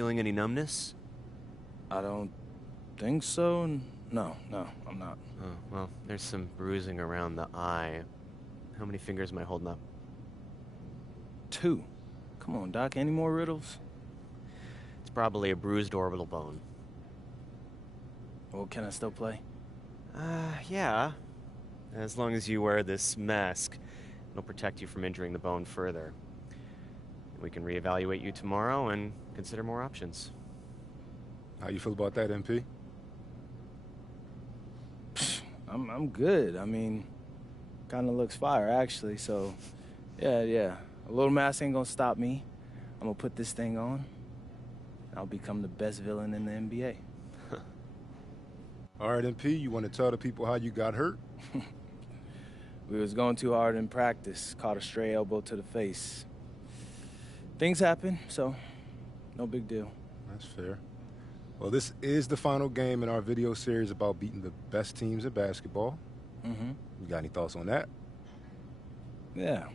feeling any numbness? I don't think so. No, I'm not. Oh, well, there's some bruising around the eye. How many fingers am I holding up? 2. Come on, Doc, any more riddles? It's probably a bruised orbital bone. Well, can I still play? Yeah. As long as you wear this mask, it'll protect you from injuring the bone further. We can reevaluate you tomorrow and consider more options. How you feel about that, MP? I'm good. I mean, kind of looks fire, actually, so yeah. A little mask ain't gonna stop me. I'm gonna put this thing on. I'll become the best villain in the NBA. All right, MP, you want to tell the people how you got hurt? We was going too hard in practice. Caught a stray elbow to the face. Things happen, so no big deal. That's fair. Well, this is the final game in our video series about beating the best teams in basketball. Mm-hmm. You got any thoughts on that? Yeah.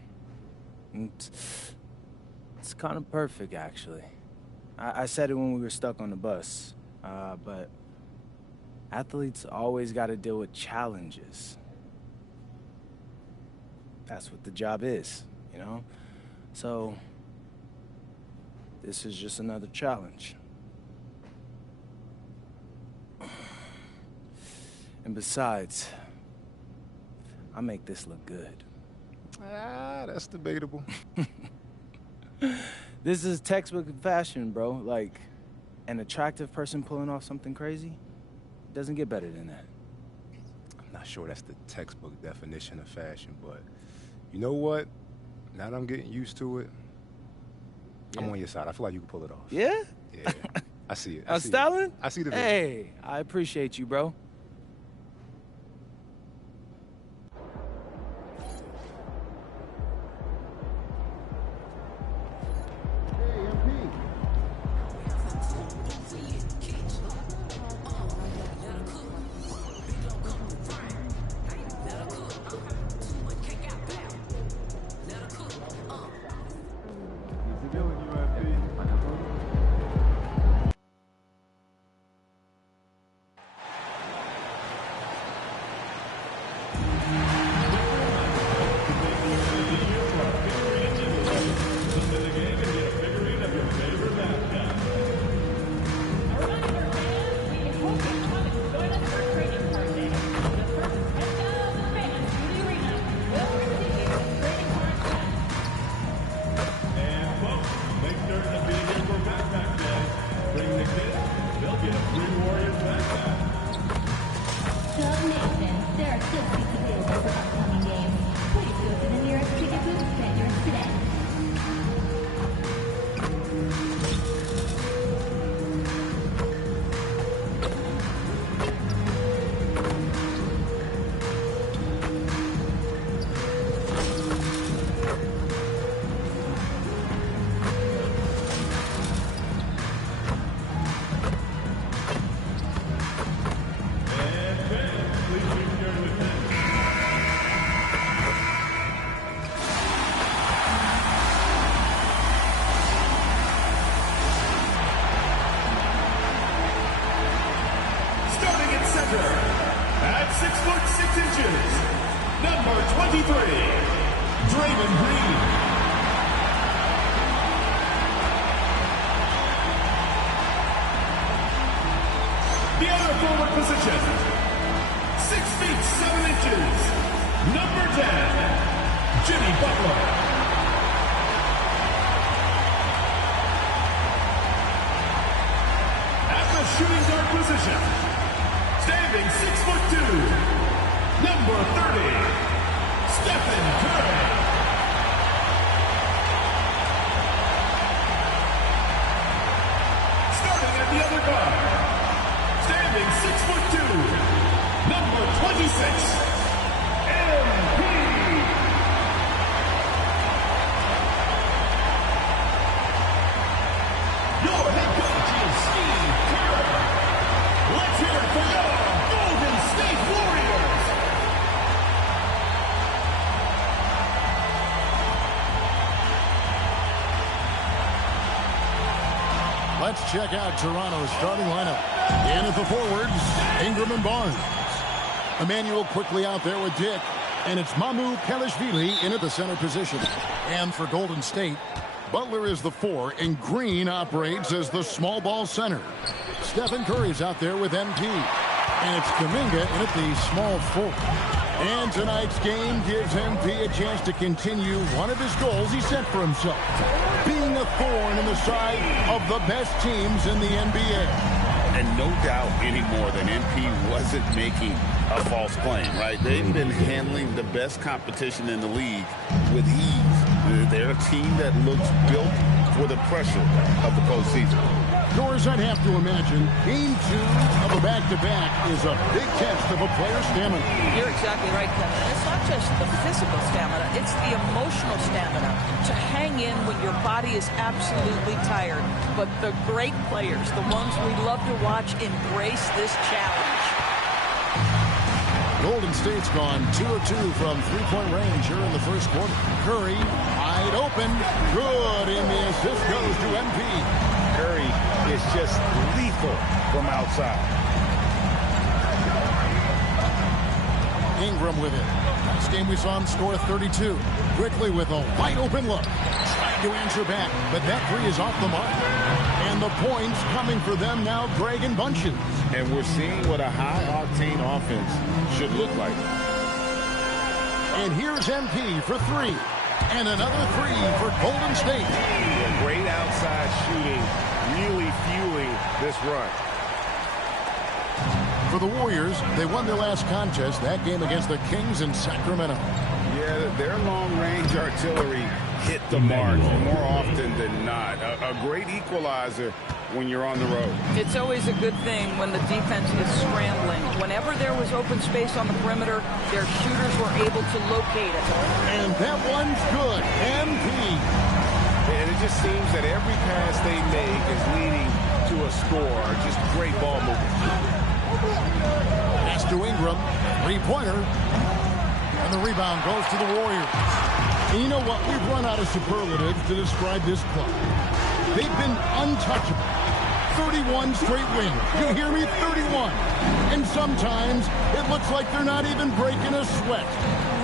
It's kind of perfect, actually. I said it when we were stuck on the bus, but athletes always got to deal with challenges. That's what the job is, you know? So, this is just another challenge. And besides, I make this look good. That's debatable. This is textbook fashion, bro. Like, an attractive person pulling off something crazy doesn't get better than that. I'm not sure that's the textbook definition of fashion, but you know what? Now that I'm getting used to it, I'm on your side. I feel like you can pull it off. Yeah? Yeah. I see it. I'm styling? I see the vision. Hey, I appreciate you, bro. At 6'6" number 23, Draymond Green. The other forward position, 6'7", number 10, Jimmy Butler. At the shooting guard position, standing 6'2", number 30, Stephen Curry. Starting at the other guard, standing 6'2", number 26, MP. Your head coach is Steve Kerr. Let's hear it for your Golden State Warriors. Let's check out Toronto's starting lineup. In at the forwards, Ingram and Barnes. Emmanuel quickly out there with Dick. And it's Mamu Kelishvili in at the center position. And for Golden State, Butler is the 4, and Green operates as the small ball center. Stephen Curry's out there with MP. And it's Kuminga in at the small 4. And tonight's game gives MP a chance to continue one of his goals he set for himself, being a thorn in the side of the best teams in the NBA. And no doubt anymore that MP wasn't making a false claim, right? They've been handling the best competition in the league with ease. They're a team that looks built for the pressure of the postseason. Doors, I'd have to imagine, Game 2 of a back-to-back is a big test of a player's stamina. You're exactly right, Kevin. And it's not just the physical stamina, it's the emotional stamina to hang in when your body is absolutely tired. But the great players, the ones we love to watch, embrace this challenge. Golden State's gone 2 of 2 from three-point range here in the first quarter. Curry, wide open, good, and the assist goes to MP. Curry is just lethal from outside. Ingram with it. Last game we saw him score 32. Quickly with a wide open look. Trying to answer back, but that three is off the mark. And the points coming for them now, Greg and Bunches. And we're seeing what a high-octane offense should look like. And here's MP for 3. And another 3 for Golden State. Yeah, great outside shooting, really fueling this run. For the Warriors, they won their last contest, that game against the Kings in Sacramento. Yeah, their long-range artillery hit the mark more often than not. A great equalizer when you're on the road. It's always a good thing when the defense is scrambling. Whenever there was open space on the perimeter, their shooters were able to locate it. And that one's good. MP. And it just seems that every pass they make is leading to a score. Just great ball movement. Pass to Ingram. Three-pointer. And the rebound goes to the Warriors. And you know what? We've run out of superlatives to describe this club. They've been untouchable. 31 straight wins. You hear me? 31. And sometimes it looks like they're not even breaking a sweat.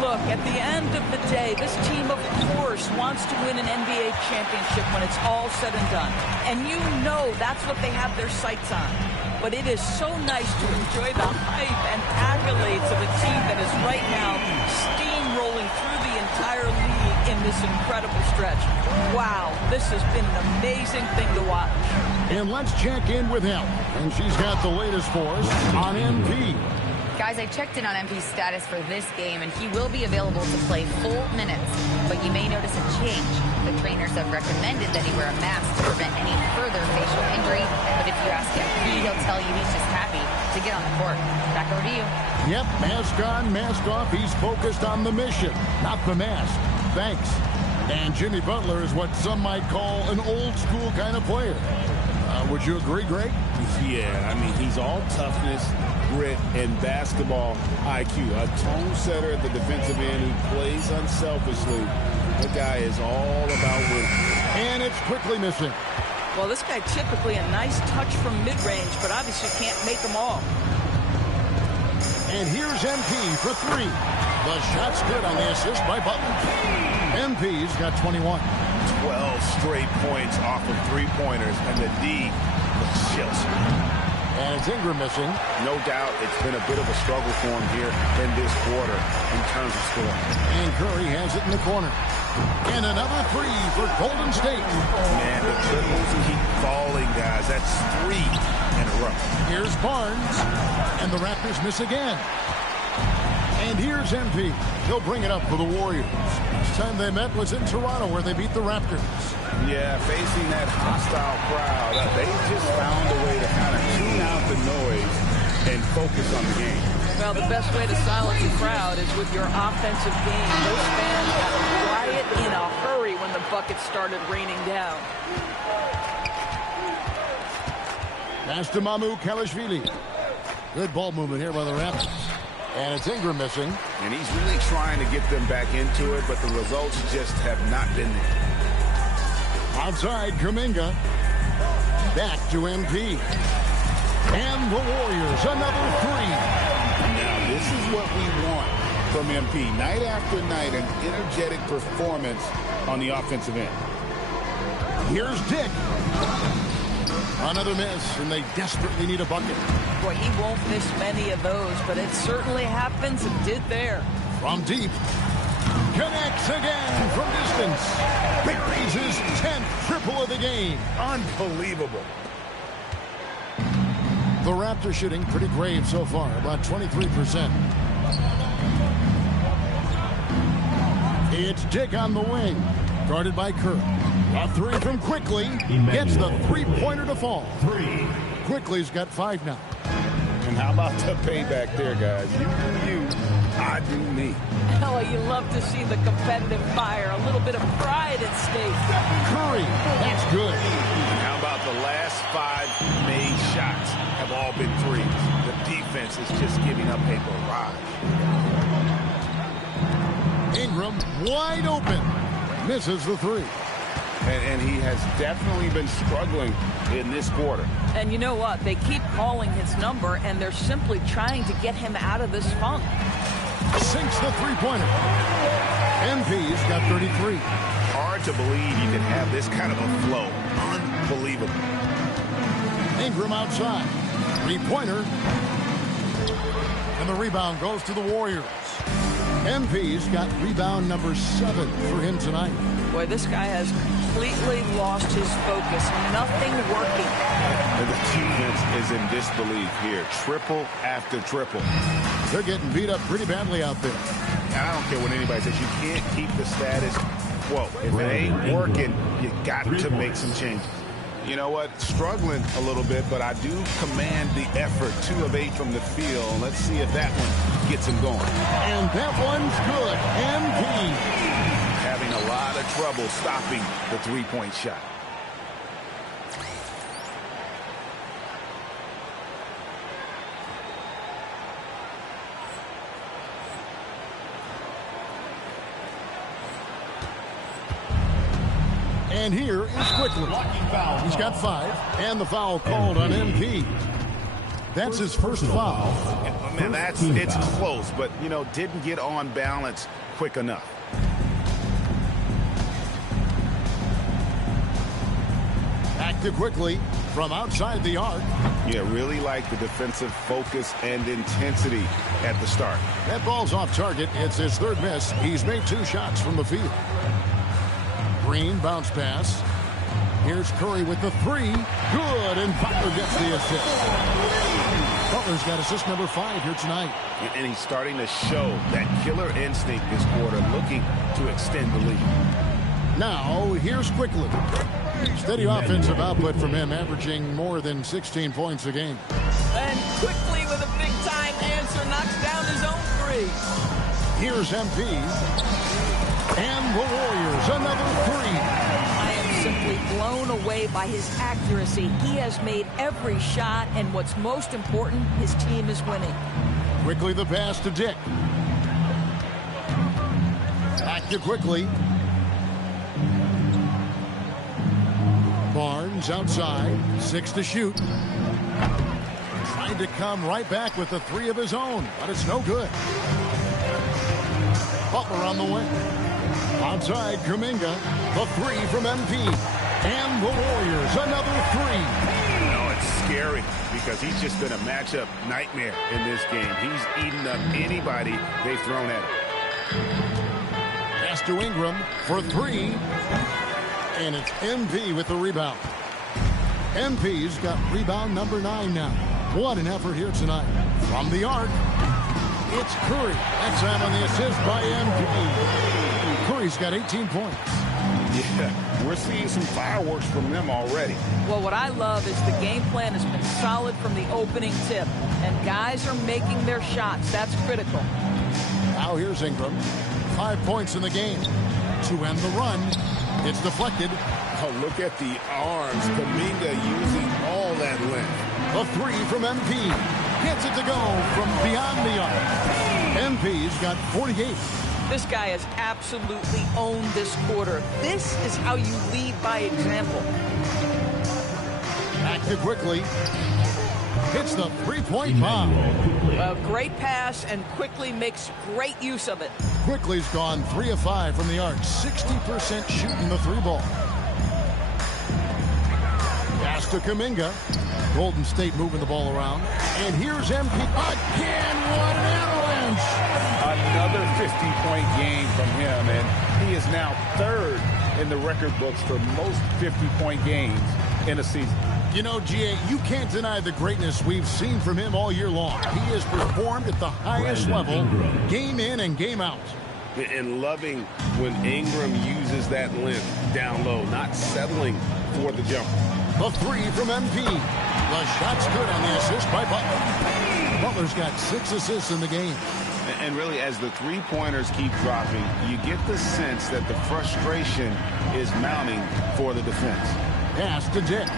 Look, at the end of the day, this team, of course, wants to win an NBA championship when it's all said and done. And you know that's what they have their sights on. But it is so nice to enjoy the hype and accolades of a team that is right now steamrolling through the entire league in this incredible stretch. Wow, this has been an amazing thing to watch. And let's check in with him. And she's got the latest for us on MP. Guys, I checked in on MP's status for this game, and he will be available to play full minutes. But you may notice a change. The trainers have recommended that he wear a mask to prevent any further facial injury. But if you ask MP, he'll tell you he's just happy to get on the court. Back over to you. Yep, mask on, mask off. He's focused on the mission, not the mask. Thanks. And Jimmy Butler is what some might call an old-school kind of player. Would you agree, Greg? Yeah, I mean, he's all toughness, grit, and basketball IQ. A tone setter at the defensive end who plays unselfishly. The guy is all about winning. And it's quickly missing. Well, this guy typically a nice touch from mid-range, but obviously can't make them all. And here's MP for 3. The shot's good on the assist by Butler. MP's got 21. 12 straight points off of three-pointers, and the D looks just. And it's Ingram missing. No doubt it's been a bit of a struggle for him here in this quarter in terms of scoring. And Curry has it in the corner. And another 3 for Golden State. Man, the triples keep falling, guys. That's 3 in a row. Here's Barnes. And the Raptors miss again. And here's MP. He'll bring it up for the Warriors. Last time they met was in Toronto, where they beat the Raptors. Yeah, facing that hostile crowd, they just found a way to kind of tune out the noise and focus on the game. Well, the best way to silence a crowd is with your offensive game. Those fans got quiet in a hurry when the buckets started raining down. Pass to Mamu Kelishvili. Good ball movement here by the Raptors. And it's Ingram missing. And he's really trying to get them back into it, but the results just have not been there. Outside, Kuminga. Back to MP. And the Warriors, another three. Now, this is what we want from MP. Night after night, an energetic performance on the offensive end. Here's Dick. Another miss, and they desperately need a bucket. Boy, he won't miss many of those, but it certainly happens and did there. From deep. Connects again from distance. Buries his 10th triple of the game. Unbelievable. The Raptors shooting pretty grave so far, about 23%. It's Dick on the wing, guarded by Kerr. A three from Quickly, gets the three-pointer to fall. Quickly's got 5 now. And how about the payback there, guys? You do you, I do me. Oh, you love to see the competitive fire, a little bit of pride at stake. Curry, that's good. And how about the last 5 made shots have all been threes? The defense is just giving up a barrage. Ingram wide open, misses the three. And he has definitely been struggling in this quarter. And you know what? They keep calling his number, and they're simply trying to get him out of this funk. Sinks the three-pointer. MP's got 33. Hard to believe you can have this kind of a flow. Unbelievable. Ingram outside. Three-pointer. And the rebound goes to the Warriors. MP's got rebound number 7 for him tonight. Boy, this guy has completely lost his focus. Nothing working. And the defense is in disbelief here. Triple after triple. They're getting beat up pretty badly out there. And I don't care what anybody says. You can't keep the status quo. If it ain't working, you got to make some changes. You know what? Struggling a little bit, but I do command the effort. 2 of 8 from the field. Let's see if that one gets him going. And that one's good. MP. Having a lot of trouble stopping the three-point shot. And here is Quickly. He's got 5, and the foul called on MP. That's his first foul. Man, it's close, but, you know, didn't get on balance quick enough. Back to Quickly from outside the arc. Yeah, really like the defensive focus and intensity at the start. That ball's off target. It's his 3rd miss. He's made 2 shots from the field. Green bounce pass. Here's Curry with the 3. Good, and Butler gets the assist. Butler's got assist number 5 here tonight. And he's starting to show that killer instinct this quarter, looking to extend the lead. Now, here's Quickly. Steady offensive output from him, averaging more than 16 points a game. And Quickly with a big-time answer, knocks down his own 3. Here's MP. And the Warriors, another 3. I am simply blown away by his accuracy. He has made every shot, and what's most important, his team is winning. Quickly the pass to Dick. Back to Quickly. Barnes outside, 6 to shoot. Trying to come right back with the 3 of his own, but it's no good. Butler on the wing. Outside, Kuminga, the 3 from MP. And the Warriors, another 3. You know, it's scary because he's just been a matchup nightmare in this game. He's eaten up anybody they've thrown at him. Pass to Ingram for 3. And it's MP with the rebound. MP's got rebound number 9 now. What an effort here tonight. From the arc, it's Curry. That time on the assist by MP. Curry's got 18 points. Yeah, we're seeing some fireworks from them already. Well, what I love is the game plan has been solid from the opening tip, and guys are making their shots. That's critical. Now here's Ingram. 5 points in the game. To end the run, it's deflected. Oh, look at the arms. Kuminga using all that length. A 3 from MP. Gets it to go from beyond the arc. MP's got 48. This guy has absolutely owned this quarter. This is how you lead by example. Back to Quickly. Hits the three-point bomb. A great pass, and Quickly makes great use of it. Quickly's gone 3 of 5 from the arc. 60% shooting the three ball. Pass to Kuminga. Golden State moving the ball around. And here's MP. Again, what an avalanche! Another 50-point game from him, and he is now third in the record books for most 50-point games in a season. You know, GA, you can't deny the greatness we've seen from him all year long. He has performed at the highest level, game in and game out. And loving when Ingram uses that length down low, not settling for the jumper. The three from MP. The shot's good on the assist by Butler. Butler's got 6 assists in the game. And really, as the three-pointers keep dropping, you get the sense that the frustration is mounting for the defense. Pass to Dick.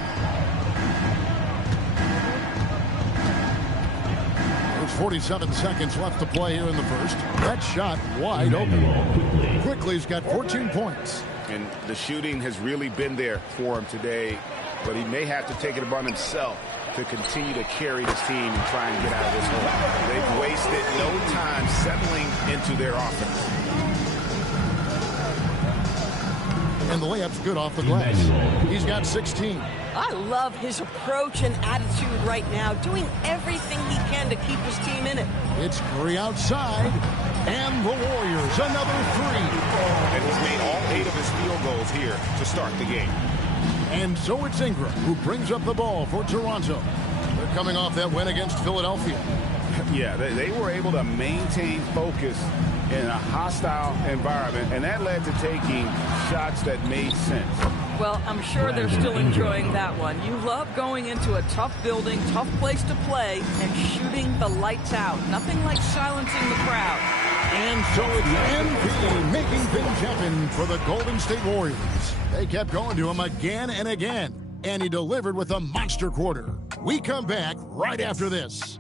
There's 47 seconds left to play here in the first. That shot wide open. Quickly's got 14 points. And the shooting has really been there for him today, but he may have to take it upon himself to continue to carry this team and try and get out of this hole. They've wasted no time settling into their offense. And the layup's good off the glass. He's got 16. I love his approach and attitude right now, doing everything he can to keep his team in it. It's Curry outside. And the Warriors, another three. And he's made all 8 of his field goals here to start the game. And so it's Ingram who brings up the ball for Toronto. They're coming off that win against Philadelphia. Yeah, they were able to maintain focus in a hostile environment, and that led to taking shots that made sense. Well, I'm sure they're still enjoying that one. You love going into a tough building, tough place to play, and shooting the lights out. Nothing like silencing the crowd. And so it's MP making things happen for the Golden State Warriors. They kept going to him again and again, and he delivered with a monster quarter. We come back right after this.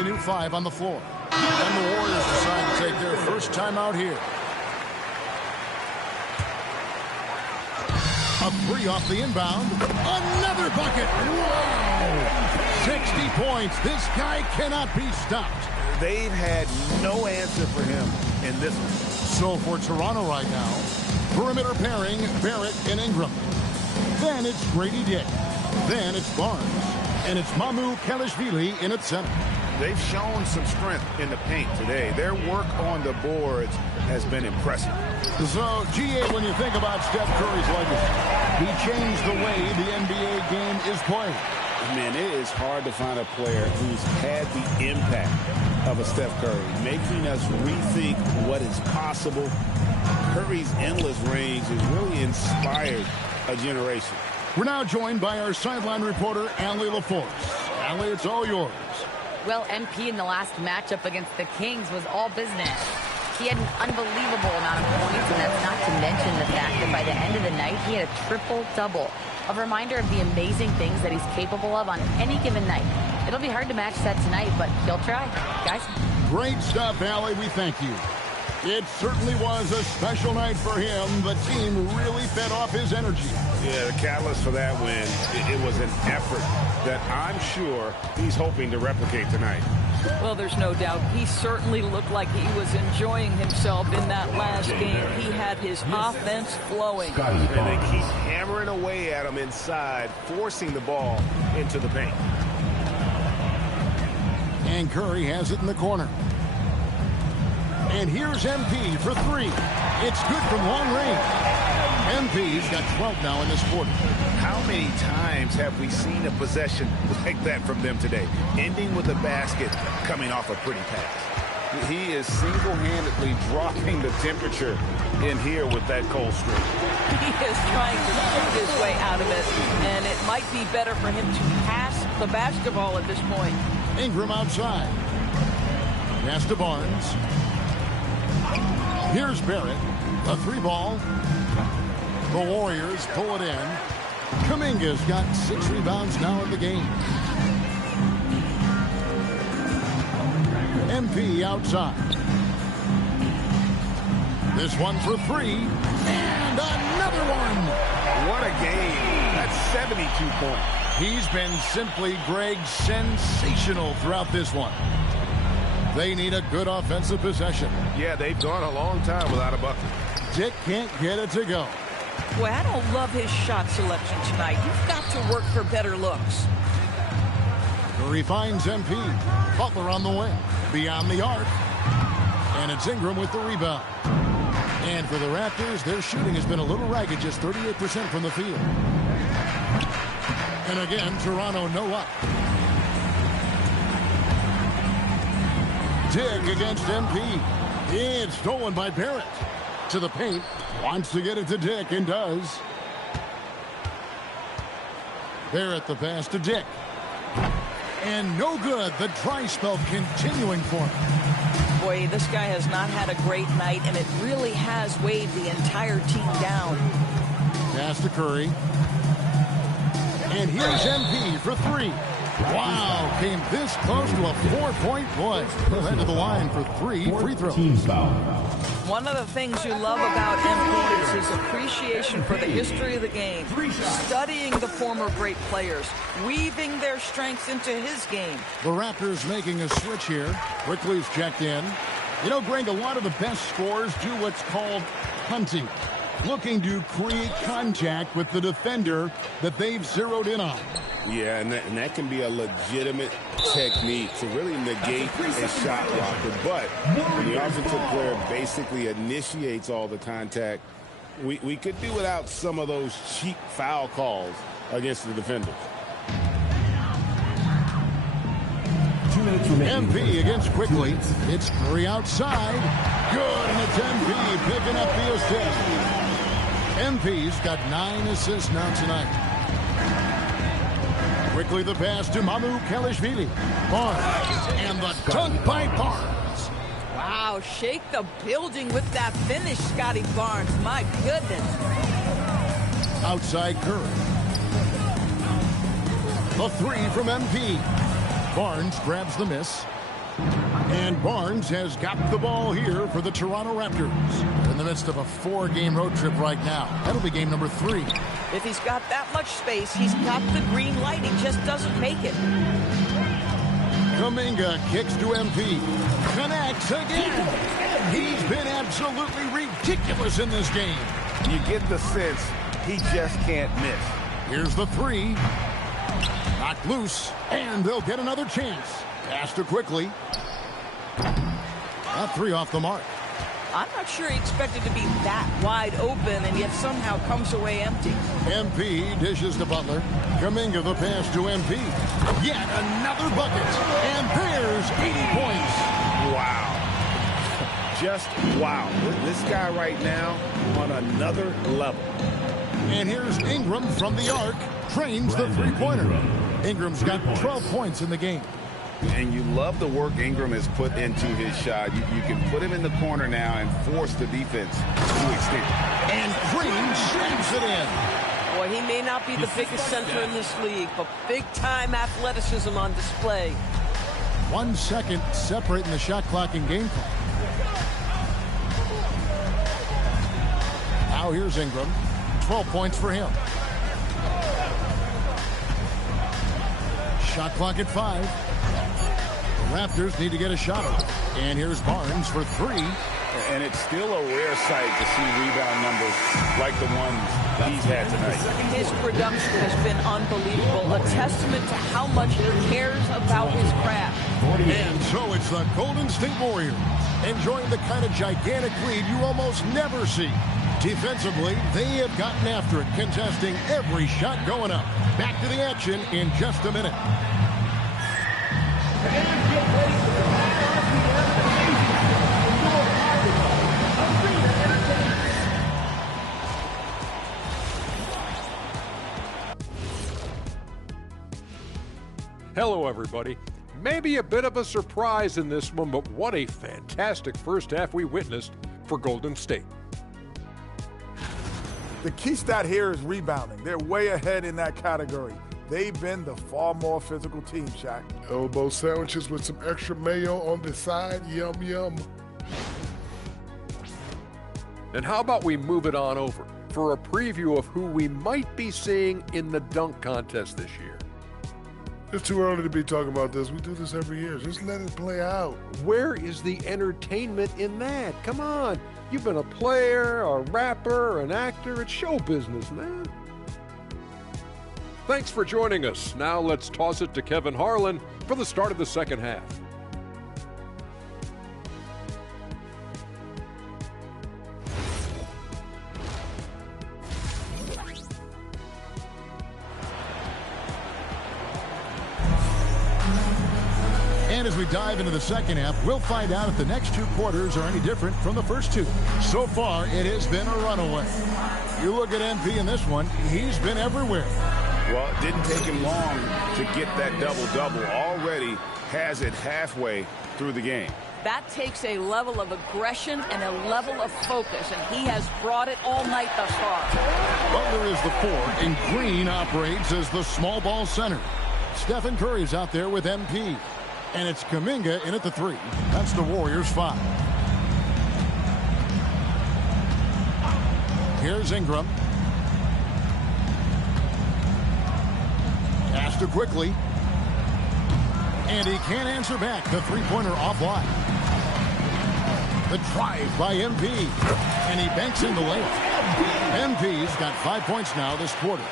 New 5 on the floor. And the Warriors decide to take their first time out here. A three off the inbound. Another bucket. Whoa! 60 points. This guy cannot be stopped. They've had no answer for him in this one. So for Toronto right now, perimeter pairing Barrett and Ingram. Then it's Grady Dick. Then it's Barnes. And it's Mamu Kelishvili in at center. They've shown some strength in the paint today. Their work on the boards has been impressive. So, GA, when you think about Steph Curry's legacy, he changed the way the NBA game is played. Man, it is hard to find a player who's had the impact of a Steph Curry, making us rethink what is possible. Curry's endless range has really inspired a generation. We're now joined by our sideline reporter, Allie LaForce. Allie, it's all yours. Well, MP in the last matchup against the Kings was all business. He had an unbelievable amount of points, and that's not to mention the fact that by the end of the night, he had a triple-double. A reminder of the amazing things that he's capable of on any given night. It'll be hard to match that tonight, but he'll try. Guys? Great stuff, Allie. We thank you. It certainly was a special night for him. The team really fed off his energy. Yeah, the catalyst for that win, it was an effort that I'm sure he's hoping to replicate tonight. Well, there's no doubt. He certainly looked like he was enjoying himself in that last game. He had his offense flowing. And they keep hammering away at him inside, forcing the ball into the paint. And Curry has it in the corner. And here's MP for three. It's good from long range. MP's got 12 now in this quarter. How many times have we seen a possession like that from them today, ending with a basket coming off a pretty pass? He is single-handedly dropping the temperature in here with that cold streak. He is trying to shoot his way out of it, and it might be better for him to pass the basketball at this point. Ingram outside. Pass to Barnes. Here's Barrett. The 3-ball. The Warriors pull it in. Kuminga's got 6 rebounds now in the game. MP outside. This one for 3. And another one. What a game. That's 72 points. He's been simply, Greg, sensational throughout this one. They need a good offensive possession. Yeah, they've gone a long time without a bucket. Dick can't get it to go. Boy, I don't love his shot selection tonight. You've got to work for better looks. Curry finds MP. Butler on the wing. Beyond the arc. And it's Ingram with the rebound. And for the Raptors, their shooting has been a little ragged, just 38% from the field. And again, Toronto no up. Dig against MP. It's stolen by Barrett. To the paint. Wants to get it to Dick and does. Barrett the pass to Dick. And no good. The dry spell continuing for him. Boy, this guy has not had a great night, and it really has weighed the entire team down. Pass to Curry. And here's MP for 3. Wow, came this close to a 4-point play. He'll head to the line for 3 free throws. One of the things you love about MP is his appreciation for the history of the game, studying the former great players, weaving their strengths into his game. The Raptors making a switch here. Quickly's checked in. You know, Greg, a lot of the best scorers do what's called hunting, looking to create contact with the defender that they've zeroed in on. Yeah, and that can be a legitimate technique to really negate a shot blocker. But when the offensive player basically initiates all the contact, we could do without some of those cheap foul calls against the defenders. MP against Quickly. It's Curry outside. Good, and it's MP picking up the assist. MP's got 9 assists now tonight. Quickly the pass to Mamu Kelishvili. Barnes. And the dunk by Barnes. Wow, shake the building with that finish, Scotty Barnes. My goodness. Outside Curry. The 3 from MP. Barnes grabs the miss. And Barnes has got the ball here for the Toronto Raptors. They're in the midst of a 4-game road trip right now. That'll be game number 3. If he's got that much space, he's got the green light. He just doesn't make it. Kuminga kicks to MP. Connects again. He's been absolutely ridiculous in this game. You get the sense he just can't miss. Here's the 3. Knocked loose. And they'll get another chance. Pass to Quickly. That 3 off the mark. I'm not sure he expected to be that wide open and yet somehow comes away empty. MP dishes to Butler. Kuminga the pass to MP. Yet another bucket. And there's 80 points. Wow. Just wow. This guy right now on another level. And here's Ingram from the arc. Trains the 3-pointer. Ingram's got 12 points in the game. And you love the work Ingram has put into his shot. You can put him in the corner now and force the defense to extend. And Green slams it in. Boy, he may not be the biggest center in this league, but big-time athleticism on display. 1 second separating the shot clock and game clock. Now here's Ingram. 12 points for him. Shot clock at 5. Raptors need to get a shot off. And here's Barnes for 3. And it's still a rare sight to see rebound numbers like the ones he's had tonight. His production has been unbelievable, a testament to how much he cares about his craft. And so it's the Golden State Warriors enjoying the kind of gigantic lead you almost never see. Defensively, they have gotten after it, contesting every shot going up. Back to the action in just a minute. Hello, everybody. Maybe a bit of a surprise in this one, but what a fantastic first half we witnessed for Golden State. The key stat here is rebounding. They're way ahead in that category. They've been the far more physical team, Shaq. Elbow sandwiches with some extra mayo on the side. Yum, yum. And how about we move it on over for a preview of who we might be seeing in the dunk contest this year. It's too early to be talking about this. We do this every year. Just let it play out. Where is the entertainment in that? Come on. You've been a player, a rapper, an actor. It's show business, man. Thanks for joining us. Now let's toss it to Kevin Harlan for the start of the second half. And as we dive into the second half, we'll find out if the next two quarters are any different from the first two. So far, it has been a runaway. You look at MP in this one, he's been everywhere. Well, it didn't take him long to get that double-double. Already has it halfway through the game. That takes a level of aggression and a level of focus, and he has brought it all night thus far. Butler is the 4, and Green operates as the small ball center. Stephen Curry's out there with MP. And it's Kuminga in at the 3. That's the Warriors' 5. Here's Ingram. Pass to quickly. And he can't answer back. The three-pointer offline. The drive by MP. And he banks in the layup. MP's got 5 points now this quarter.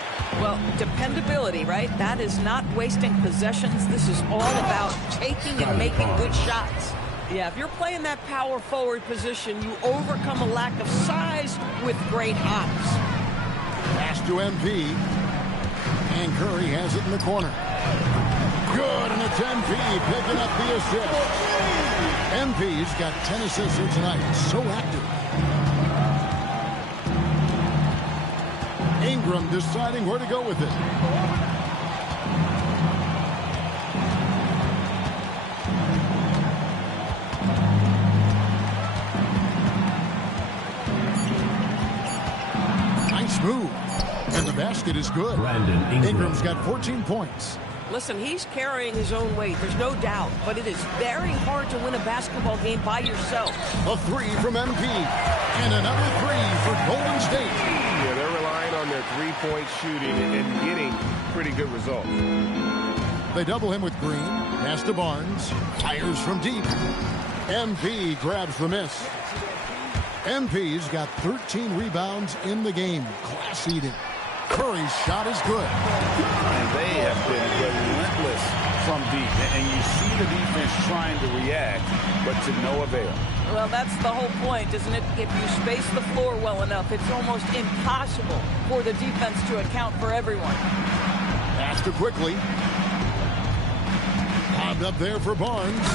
Well, dependability, right? That is not wasting possessions. This is all about taking and making good shots. Yeah, if you're playing that power forward position, you overcome a lack of size with great hops. Pass to MP. And Curry has it in the corner. Good, and it's MP picking up the assist. MP's got 10 assists here tonight. So active. Ingram deciding where to go with it. Nice move. And the basket is good. Ingram's got 14 points. Listen, he's carrying his own weight. There's no doubt. But it is very hard to win a basketball game by yourself. A 3 from MP. And another 3 for Golden State. Yeah, they're relying on their three-point shooting and getting pretty good results. They double him with Green. Pass to Barnes. Fires from deep. MP grabs the miss. MP's got 13 rebounds in the game. Class eating. Curry's shot is good. And they have been relentless from deep. And you see the defense trying to react, but to no avail. Well, that's the whole point, isn't it? If you space the floor well enough, it's almost impossible for the defense to account for everyone. Pass to quickly. Lobbed up there for Barnes.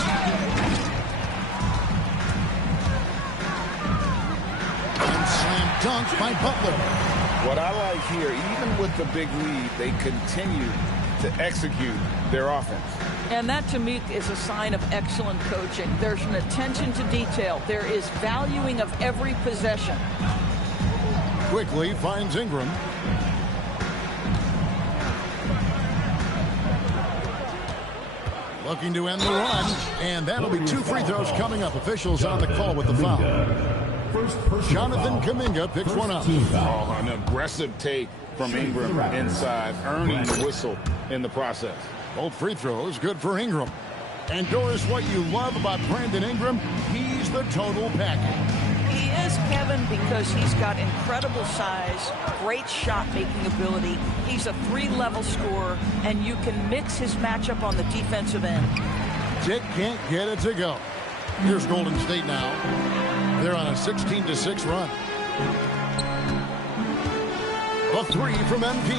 And slam dunk by Butler. What I like here, even with the big lead, they continue to execute their offense. And that, to me, is a sign of excellent coaching. There's an attention to detail. There is valuing of every possession. Quickly finds Ingram. Looking to end the run. And that'll be 2 free throws coming up. Officials on the call with the foul. Jonathan Kuminga picks one up. Oh, an aggressive take from Ingram inside, earning the whistle in the process. Both free throws good for Ingram. And Doris, what you love about Brandon Ingram, he's the total package. He is, Kevin, because he's got incredible size, great shot-making ability. He's a 3-level scorer, and you can mix his matchup on the defensive end. Dick can't get it to go. Here's Golden State now. They're on a 16-6 run. A 3 from MP.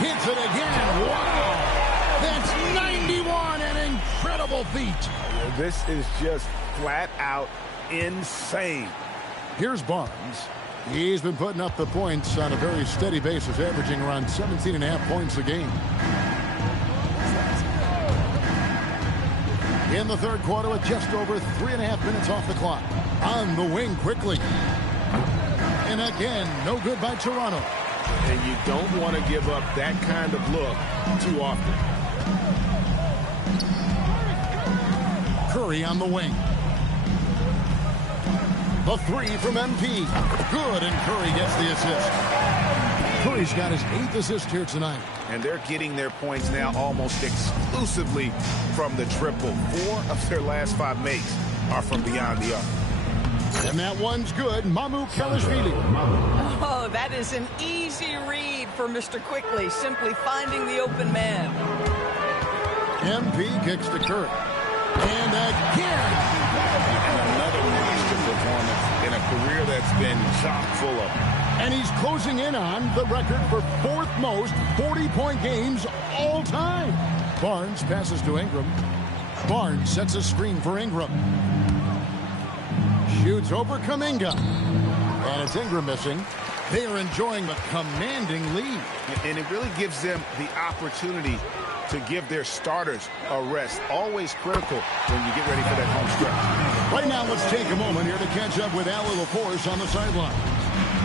Hits it again. Wow! That's 91, an incredible feat. This is just flat out insane. Here's Barnes. He's been putting up the points on a very steady basis, averaging around 17.5 points a game. in the third quarter with just over 3.5 minutes off the clock. On the wing quickly. And again, no good by Toronto. And you don't want to give up that kind of look too often. Curry on the wing. The three from MP. Good, and Curry gets the assist. Curry's got his 8th assist here tonight. And they're getting their points now almost exclusively from the triple. 4 of their last 5 makes are from beyond the arc. And that one's good. Mamu Kelishvili. Oh, that is an easy read for Mr. Quickly, simply finding the open man. MP kicks to Curry. And again. And another monster performance in a career that's been chock full of. And he's closing in on the record for 4th most 40-point games all time. Barnes passes to Ingram. Barnes sets a screen for Ingram. Shoots over Kuminga. And it's Ingram missing. They are enjoying the commanding lead. And it really gives them the opportunity to give their starters a rest. Always critical when you get ready for that home stretch. Right now, let's take a moment here to catch up with Ali LaForce on the sideline.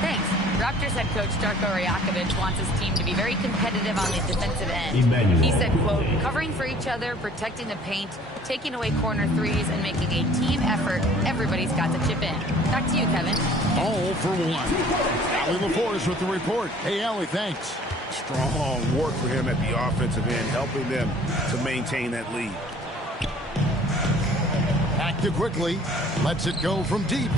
Thanks. Raptors head coach Darko Rajakovic wants his team to be very competitive on the defensive end. He said, quote, covering for each other, protecting the paint, taking away corner threes, and making a team effort. Everybody's got to chip in. Back to you, Kevin. All for one. Ali LaForce with the report. Hey, Ali, thanks. Strong work for him at the offensive end, helping them to maintain that lead. Active quickly. Lets it go from deep.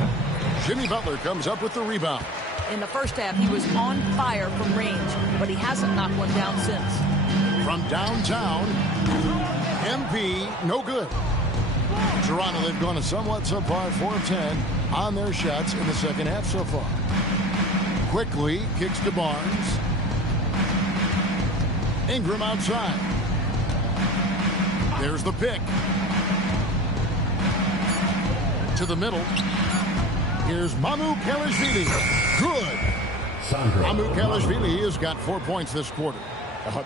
Jimmy Butler comes up with the rebound. In the first half, he was on fire from range, but he hasn't knocked one down since. From downtown, MP, no good. Toronto, they've gone a somewhat subpar 4 of 10 on their shots in the second half so far. Quickly kicks to Barnes. Ingram outside. There's the pick. To the middle. Here's Mamu Kelishvili. Good. Mamu Kelishvili has got 4 points this quarter.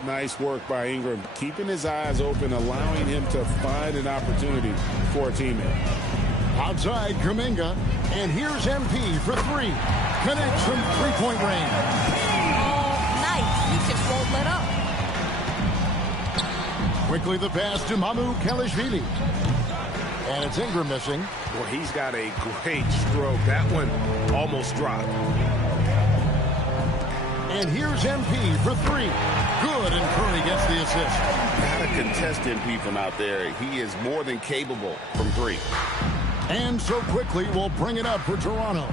Nice work by Ingram, keeping his eyes open, allowing him to find an opportunity for a teammate. Outside Kuminga, and here's MP for 3. Connects from 3-point range. Oh, nice. He just won't let up. Quickly the pass to Mamu Kelishvili. And it's Ingram missing. Well, he's got a great stroke. That one almost dropped. And here's MP for 3. Good, and Curry gets the assist. Gotta contest MP from out there. He is more than capable from 3. And so Quickly will bring it up for Toronto.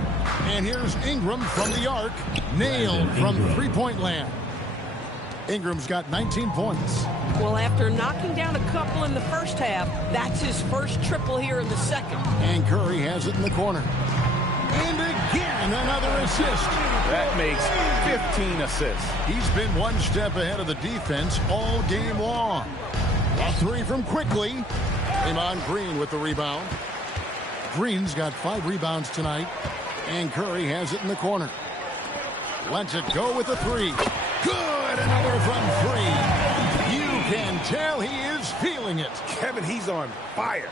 And here's Ingram from the arc. Nailed from 3-point land. Ingram's got 19 points. Well, after knocking down a couple in the first half, that's his first triple here in the second. And Curry has it in the corner. And again, another assist. That makes 15 assists. He's been one step ahead of the defense all game long. A 3 from Quickly. Draymond Green with the rebound. Green's got 5 rebounds tonight. And Curry has it in the corner. Lets it go with a 3. Good, another from 3. You can tell he is feeling it. Kevin, he's on fire.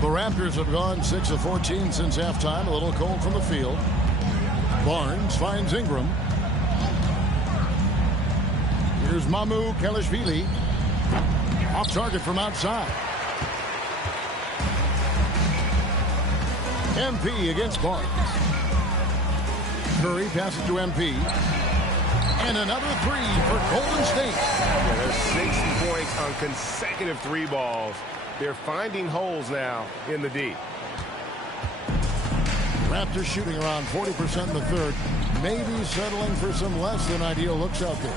The Raptors have gone 6 of 14 since halftime. A little cold from the field. Barnes finds Ingram. Here's Mamu Kelishvili. Off target from outside. MP against Barnes. Curry passes to MP. And another 3 for Golden State. Yeah, there's 6 points on consecutive 3 balls. They're finding holes now in the D. Raptors shooting around 40% in the third. Maybe settling for some less than ideal looks out there.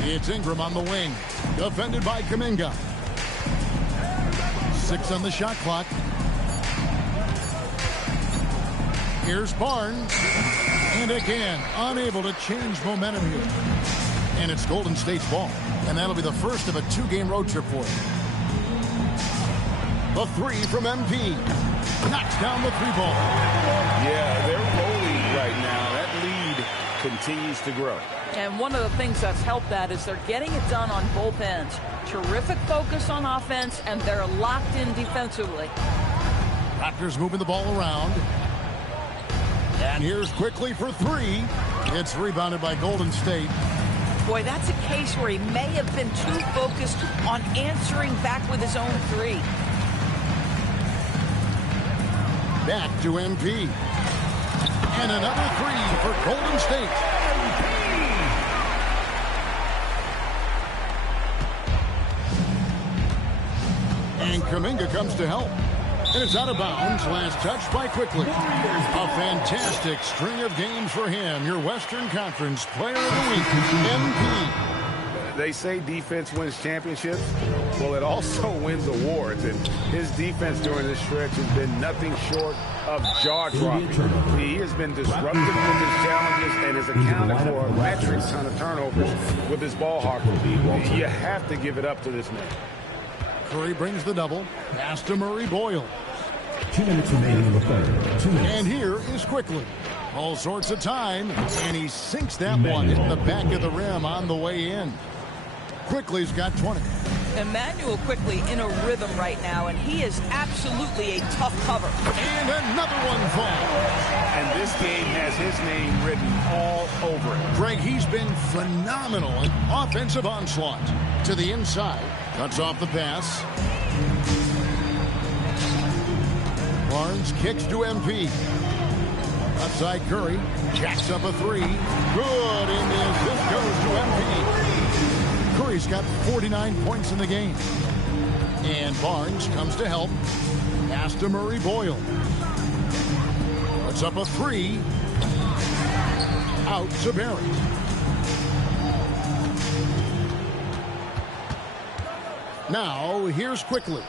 It's Ingram on the wing. Defended by Kuminga. 6 on the shot clock. Here's Barnes. And again, unable to change momentum here. And it's Golden State's ball. And that'll be the first of a 2-game road trip for them. The 3 from MP. Knocks down the 3 ball. Yeah, they're rolling right now. That lead continues to grow. And one of the things that's helped that is they're getting it done on both ends. Terrific focus on offense, and they're locked in defensively. Raptors moving the ball around. And here's quickly for three. It's rebounded by Golden State. Boy, that's a case where he may have been too focused on answering back with his own three. Back to MP. And another three for Golden State. And Kuminga comes to help. And it's out of bounds. Last touch by Quickly. A fantastic string of games for him. Your Western Conference Player of the Week, MP. They say defense wins championships. Well, it also wins awards. And his defense during this stretch has been nothing short of jaw-dropping. He has been disruptive with his challenges and has accounted for a metric ton of turnovers with his ball hawking. You have to give it up to this man. Curry brings the double. Pass to Murray Boyle. 2 minutes remaining in the third. 2 minutes. And here is Quickly. All sorts of time. And he sinks that one in the back of the rim on the way in. Quickly's got 20. Emmanuel Quickly in a rhythm right now, and he is absolutely a tough cover. And another one falls. And this game has his name written all over it. Greg, he's been phenomenal in offensive onslaught. To the inside. Cuts off the pass. Barnes kicks to MP. Outside Curry. Jacks up a three. Good, and this goes to MP. Curry's got 49 points in the game. And Barnes comes to help. Pass to Murray Boyle. Puts up a three. Out to Barrett. Now, here's Quickly.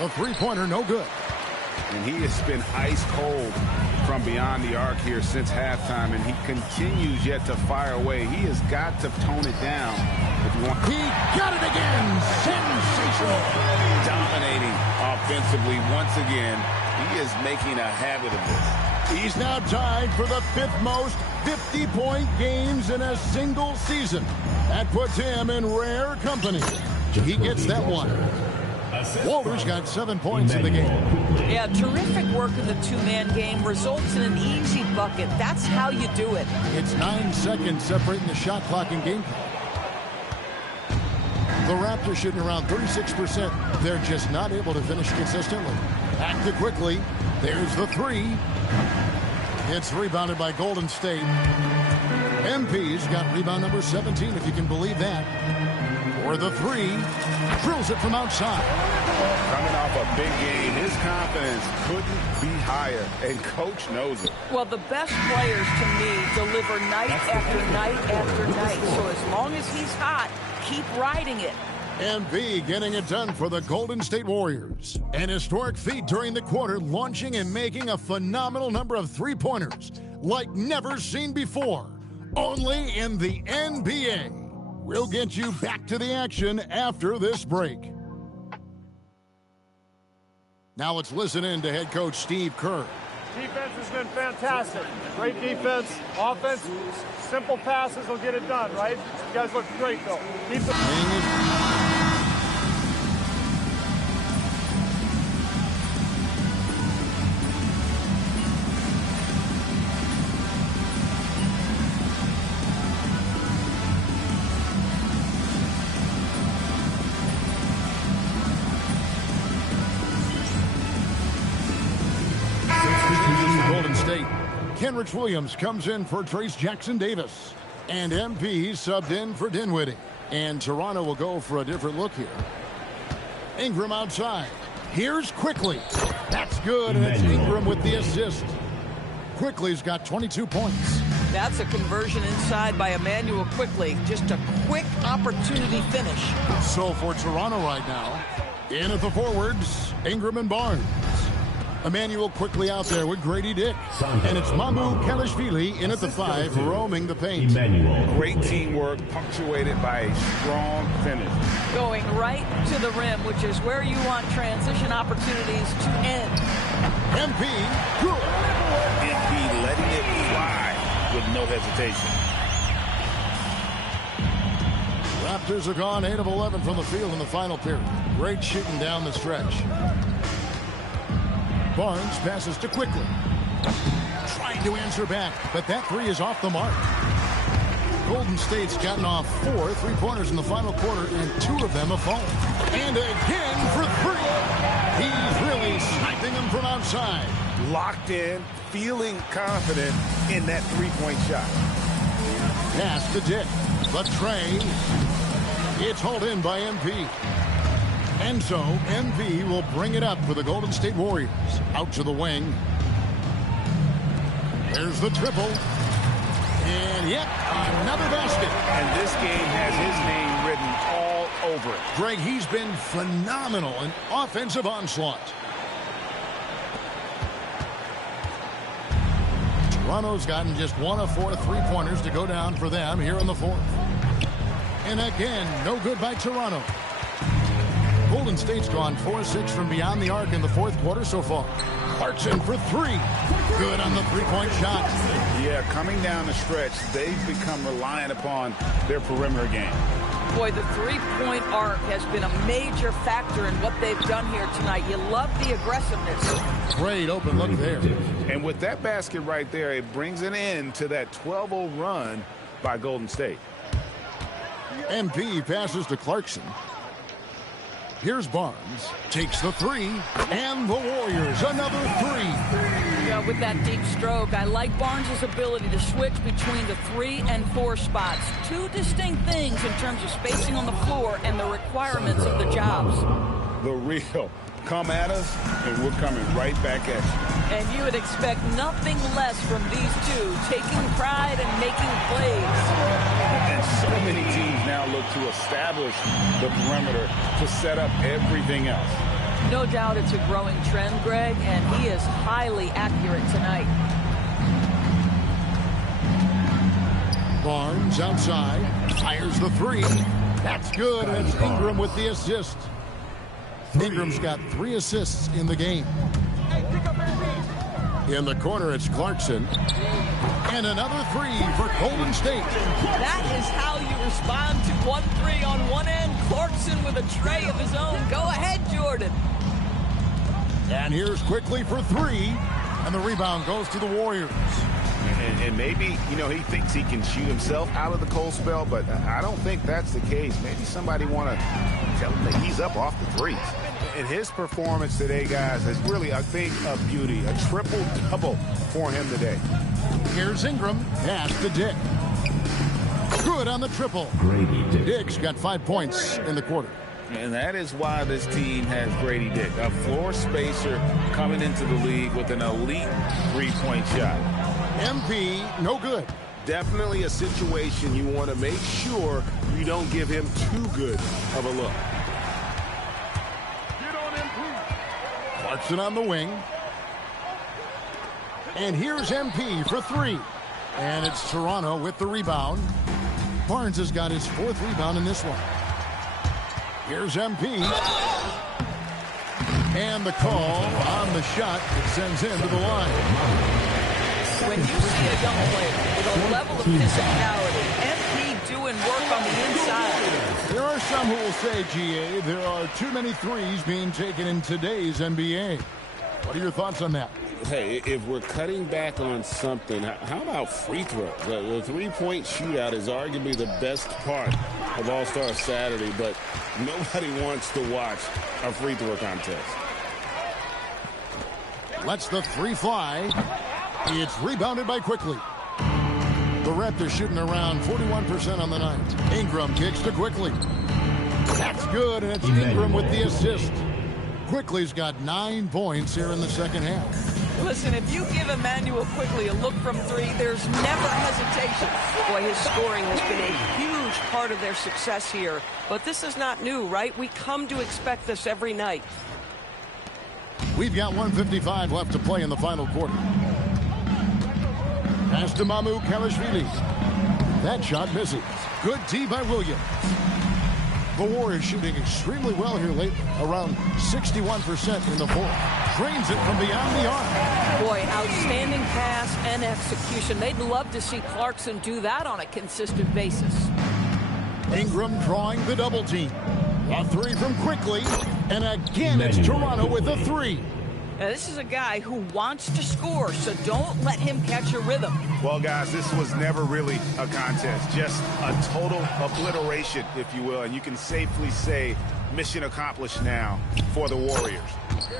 The three-pointer, no good. And he has been ice cold from beyond the arc here since halftime, and he continues yet to fire away. He has got to tone it down. If you want. He got it again. Sensational. Dominating offensively once again. He is making a habit of this. He's now tied for the fifth most 50-point games in a single season. That puts him in rare company. He gets that one. Walter's got 7 points in the game. Yeah, terrific work in the two-man game. Results in an easy bucket. That's how you do it. It's 9 seconds separating the shot clock and game clock. The Raptors shooting around 36%. They're just not able to finish consistently. Back to Quickly. There's the three. It's rebounded by Golden State. MP's got rebound number 17, if you can believe that. For the three, drills it from outside. Coming off a big game, his confidence couldn't be higher, and Coach knows it. Well, the best players, to me, deliver night after night after night. So as long as he's hot, keep riding it. MP getting it done for the Golden State Warriors. An historic feat during the quarter, launching and making a phenomenal number of three-pointers like never seen before. Only in the NBA. We'll get you back to the action after this break. Now let's listen in to head coach Steve Kerr. Defense has been fantastic. Great defense. Offense, simple passes will get it done, right? You guys look great, though. Keep the... Kenrich Williams comes in for Trace Jackson-Davis. And MP subbed in for Dinwiddie. And Toronto will go for a different look here. Ingram outside. Here's Quickly. That's good, and it's Ingram with the assist. Quickly's got 22 points. That's a conversion inside by Emmanuel Quickly. Just a quick opportunity finish. So for Toronto right now, in at the forwards, Ingram and Barnes. Emmanuel Quickly out there with Grady Dick. And it's Mamu Kelishvili in at the 5, roaming the paint. Great teamwork, punctuated by a strong finish. Going right to the rim, which is where you want transition opportunities to end. MP, good. MP letting it fly. with no hesitation. Raptors are gone 8 of 11 from the field in the final period. Great shooting down the stretch. Barnes passes to Quickly. Trying to answer back, but that three is off the mark. Golden State's gotten off 4 3-pointers in the final quarter, and 2 of them have fallen. And again for 3. He's really sniping them from outside. Locked in, feeling confident in that three-point shot. Pass to Dick. The tray. It's hauled in by MP. And so MP will bring it up for the Golden State Warriors. Out to the wing. There's the triple. And yet another basket. And this game has his name written all over it. Greg, he's been phenomenal in offensive onslaught. Toronto's gotten just 1 of 4 3-pointers to go down for them here in the fourth. And again, no good by Toronto. Golden State's gone 4-6 from beyond the arc in the fourth quarter so far. Clarkson for 3. Good on the three-point shot. Yeah, coming down the stretch, they've become reliant upon their perimeter game. Boy, the three-point arc has been a major factor in what they've done here tonight. You love the aggressiveness. Great open look there. And with that basket right there, it brings an end to that 12-0 run by Golden State. MP passes to Clarkson. Here's Barnes. Takes the 3. And the Warriors, another 3. Yeah, with that deep stroke, I like Barnes' ability to switch between the 3 and 4 spots. 2 distinct things in terms of spacing on the floor and the requirements of the jobs. The real. Come at us, and we're coming right back at you. And you would expect nothing less from these two, taking pride and making plays. And so many teams now look to establish the perimeter to set up everything else. No doubt it's a growing trend, Greg, and he is highly accurate tonight. Barnes outside, fires the 3. That's good, and it's Ingram with the assist. Ingram's got 3 assists in the game. In the corner, it's Clarkson. And another 3 for Golden State. That is how you respond to 1-3 on one end. Clarkson with a tray of his own. Go ahead, Jordan. And here's Quickly for 3. And the rebound goes to the Warriors. And maybe, you know, he thinks he can shoot himself out of the cold spell, but I don't think that's the case. Maybe somebody want to tell him that he's up off the threes. And his performance today, guys, is really, I think, a beauty. A triple-double for him today. Here's Ingram. Pass to Dick. Good on the triple. Dick's got 5 points in the quarter. And that is why this team has Grady Dick, a floor spacer coming into the league with an elite three-point shot. MP, no good. Definitely a situation you want to make sure you don't give him too good of a look. Clarkson on the wing. And here's MP for 3. And it's Toronto with the rebound. Barnes has got his 4th rebound in this one. Here's MP. And the call on the shot that sends him to the line. When you see a young player with a level of physicality, MP doing work on the inside. There are some who will say, GA, there are too many threes being taken in today's NBA. What are your thoughts on that? Hey, if we're cutting back on something, how about free throws? The three-point shootout is arguably the best part of All-Star Saturday, but nobody wants to watch a free throw contest. Lets the 3 fly. It's rebounded by Quickly. The Raptors shooting around 41% on the night. Ingram kicks to Quickly. That's good, and it's Ingram with the assist. Quickly's got 9 points here in the second half. Listen, if you give Emmanuel Quickly a look from 3, there's never hesitation. Boy, his scoring has been a huge part of their success here. But this is not new, right? We come to expect this every night. We've got 1:55 left to play in the final quarter. Pass to Kelishvili. That shot misses. Good D by Williams. The Warriors shooting extremely well here late, around 61% in the fourth. Drains it from beyond the arc. Boy, outstanding pass and execution. They'd love to see Clarkson do that on a consistent basis. Ingram drawing the double team. A three from Quickly, and again it's Toronto with a three. Now, this is a guy who wants to score, so don't let him catch a rhythm. Well, guys, this was never really a contest, just a total obliteration, if you will, and you can safely say mission accomplished now for the Warriors.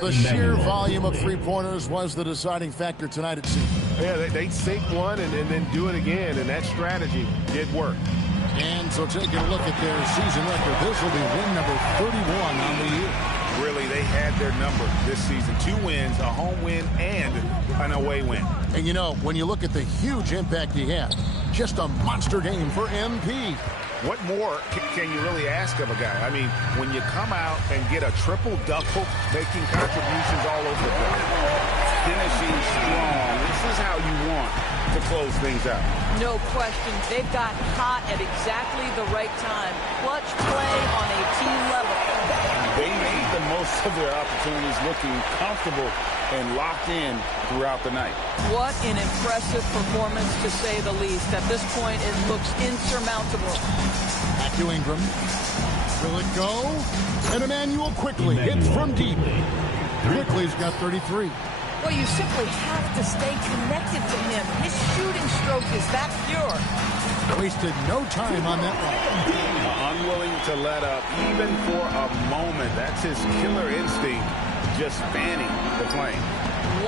The sheer volume of three-pointers was the deciding factor tonight, it seemed. Yeah, they sink one and then do it again, and that strategy did work. And so taking a look at their season record, this will be win number 31 on the year. Really, they had their number this season. 2 wins, a home win, and an away win. And you know, when you look at the huge impact he had, just a monster game for MP. What more can you really ask of a guy? I mean, when you come out and get a triple-double, making contributions all over the place, finishing strong, this is how you want to close things out. No question. They've got hot at exactly the right time. Clutch play on a team level. They made the most of their opportunities, looking comfortable and locked in throughout the night. What an impressive performance, to say the least. At this point, it looks insurmountable. Back to Ingram. Will it go? And Emmanuel Quickly hits from deep. Quickly's got 33. Well, you simply have to stay connected to him. His shooting stroke is that pure. Wasted no time on that one. Unwilling to let up, even for a moment. That's his killer instinct, just fanning the flame.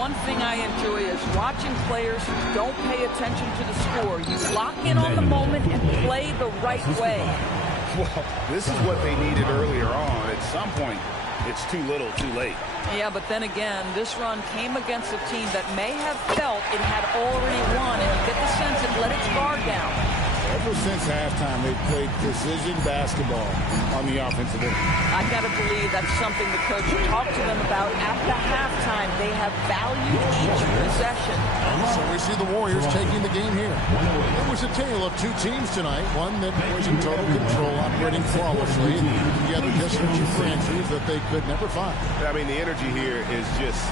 One thing I enjoy is watching players who don't pay attention to the score. You lock in on the moment and play the right way. Well, this is what they needed earlier on. At some point, it's too little, too late. Yeah, but then again, this run came against a team that may have felt it had already won, and you get the sense it let its guard down. Ever since halftime, they've played precision basketball on the offensive end. I got to believe that's something the coach talked to them about at the halftime. They have valued each possession. So we see the Warriors taking the game here. It was a tale of two teams tonight. One that was in total control, operating flawlessly, and together just a few answers that they could never find. I mean, the energy here is just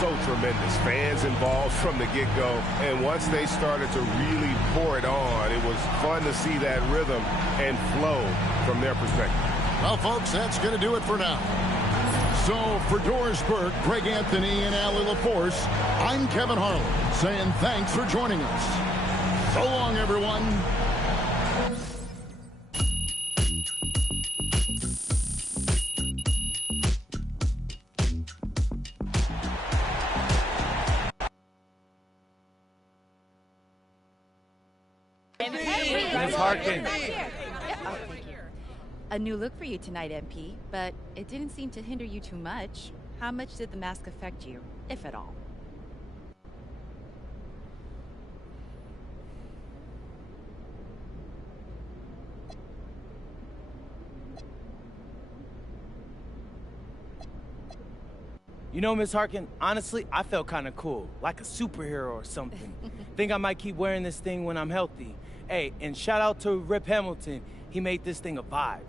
so tremendous. Fans involved from the get-go, and once they started to really pour it on, it was fun to see that rhythm and flow from their perspective. Well, folks, that's going to do it for now. So, for Doris Burke, Greg Anthony, and Allie LaForce, I'm Kevin Harlan, saying thanks for joining us. So long, everyone. Ms. Harkin. A new look for you tonight, MP, but it didn't seem to hinder you too much. How much did the mask affect you, if at all? You know, Miss Harkin, honestly, I felt kind of cool, like a superhero or something. Think I might keep wearing this thing when I'm healthy. Hey, and shout out to Rip Hamilton. He made this thing a vibe.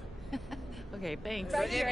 Okay, thanks. Right here.